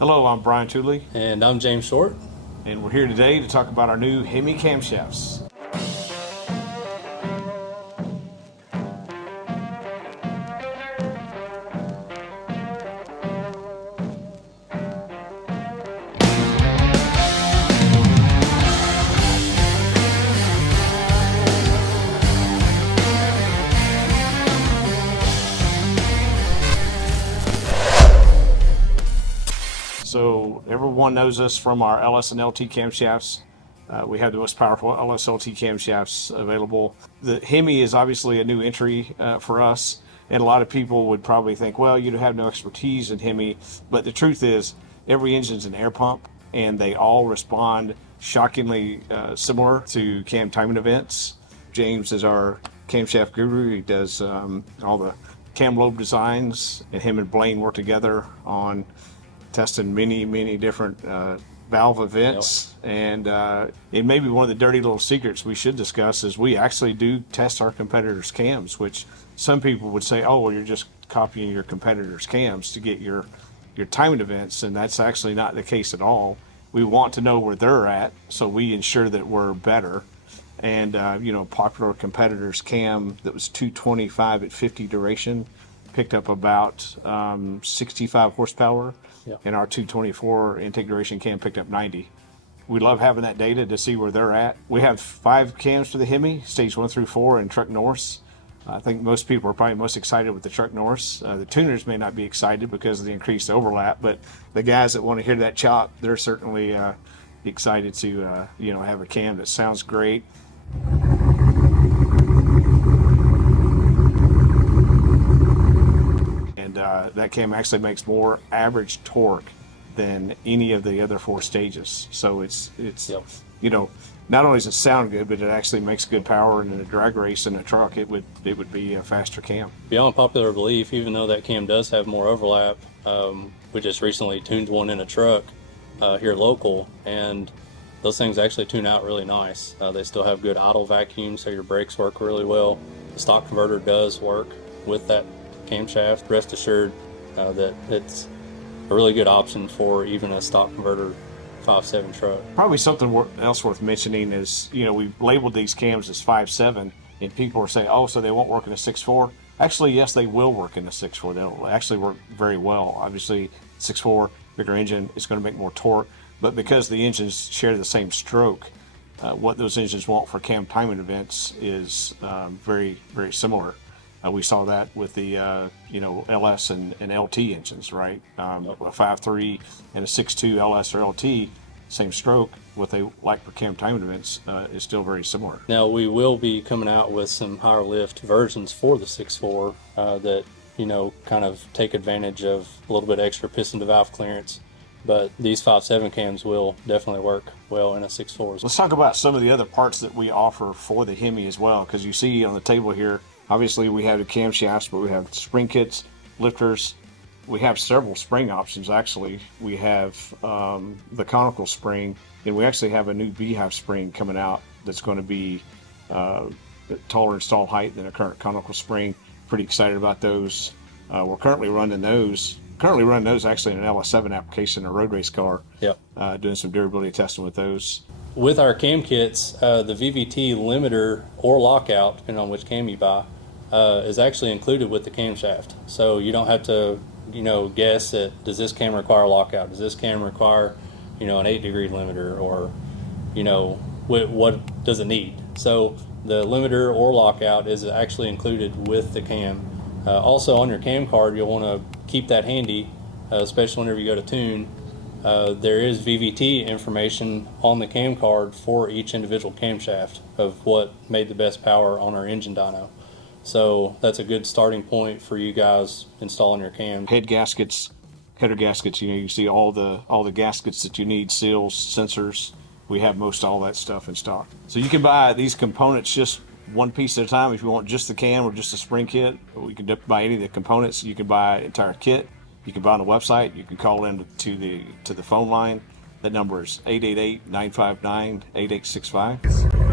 Hello, I'm Brian Tooley, And I'm James Short. and we're here today to talk about our new Hemi camshafts. So everyone knows us from our LS and LT camshafts. We have the most powerful LS LT camshafts available. The Hemi is obviously a new entry for us, and a lot of people would probably think, well, you have no expertise in Hemi, but the truth is every engine's an air pump, and they all respond shockingly similar to cam timing events. James is our camshaft guru. He does all the cam lobe designs, and him and Blaine work together on testing many different valve events. Yep. And it may be one of the dirty little secrets we should discuss is we actually do test our competitors' cams, which some people would say, oh, well, you're just copying your competitors' cams to get your timing events, and that's actually not the case at all. We want to know where they're at, so we ensure that we're better. And popular competitors' cam that was 225 at 50 duration picked up about 65 horsepower. Yep. And our 224 intake duration cam picked up 90. We love having that data to see where they're at. We have 5 cams for the Hemi, stage 1 through 4, and truck Norse. I think most people are probably most excited with the truck Norse. The tuners may not be excited because of the increased overlap, but the guys that want to hear that chop, they're certainly excited to have a cam that sounds great. That cam actually makes more average torque than any of the other 4 stages. So it's yep. Not only does it sound good, but it actually makes good power. And in a drag race in a truck, it would be a faster cam. Beyond popular belief, even though that cam does have more overlap, we just recently tuned one in a truck here local, and those things actually tune out really nice. They still have good idle vacuum, so your brakes work really well. The stock converter does work with that camshaft. Rest assured that it's a really good option for even a stock converter 5.7 truck. Probably something else worth mentioning is, we've labeled these cams as 5.7, and people are saying, oh, so they won't work in a 6.4. Actually, yes, they will work in a 6.4. They'll actually work very well. Obviously, 6.4, bigger engine, is going to make more torque, but because the engines share the same stroke, what those engines want for cam timing events is very similar. We saw that with the LS and LT engines, right? A 5.3 and a 6.2 LS or LT, same stroke. What they like for cam timing events is still very similar. Now we will be coming out with some higher lift versions for the 6.4 that kind of take advantage of a little bit extra piston to valve clearance. But these 5.7 cams will definitely work well in a 6.4. Let's talk about some of the other parts that we offer for the Hemi as well, because you see on the table here, obviously we have the camshafts, but we have spring kits, lifters. We have several spring options actually. We have the conical spring, and we actually have a new beehive spring coming out that's going to be taller install height than a current conical spring. Pretty excited about those. We're currently running those actually in an LS7 application, a road race car. Yep. Doing some durability testing with those. With our cam kits, the VVT limiter or lockout, depending on which cam you buy, is actually included with the camshaft. So you don't have to, guess at, does this cam require lockout? Does this cam require, an 8-degree limiter, or, what does it need? So the limiter or lockout is actually included with the cam. Also on your cam card, you'll want to keep that handy, especially whenever you go to tune. There is VVT information on the cam card for each individual camshaft of what made the best power on our engine dyno. So that's a good starting point for you guys installing your cam. Head gaskets, header gaskets, you see all the gaskets that you need, seals, sensors. We have most all that stuff in stock. So you can buy these components just one piece at a time if you want just the cam or just a spring kit. We can buy any of the components. You can buy an entire kit. You can buy on the website. You can call in to the phone line. That number is 888-959-8865.